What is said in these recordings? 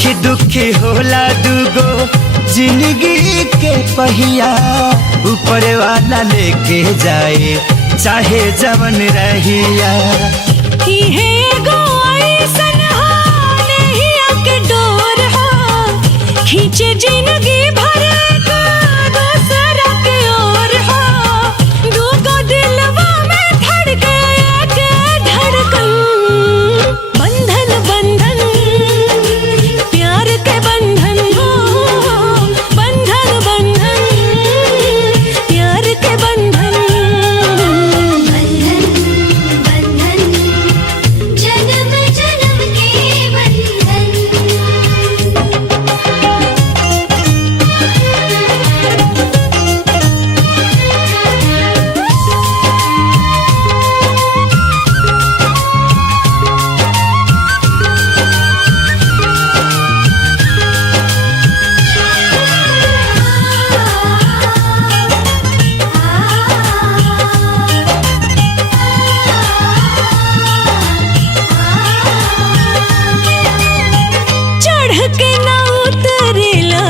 सुखी दुखी होला दुगो जिंदगी के पहिया, ऊपर वाला लेके जाए चाहे जवन रहिया। खींचे जिंदगी भर का दूसरा के ओर हो, दूगो दिलवा में धड़के एक धड़कन। बंधन बंधन प्यार के बंधन हो, बंधन बंधन प्यार के बंधन। बंधन बंधन जन्म जन्म के बंधन। के ना उतरेला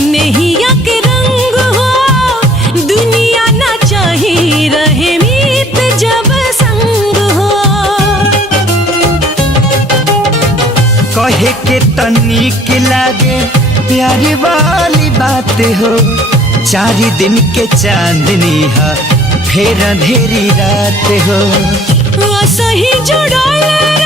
नैया के रंग हो, दुनिया ना चाही रहे मीत जब संग हो। कहे के तनिक लागे प्यारी वाली बात हो, 4 दिन के चांदनी है फिर अंधेरी रात हो। सही जुड़ाले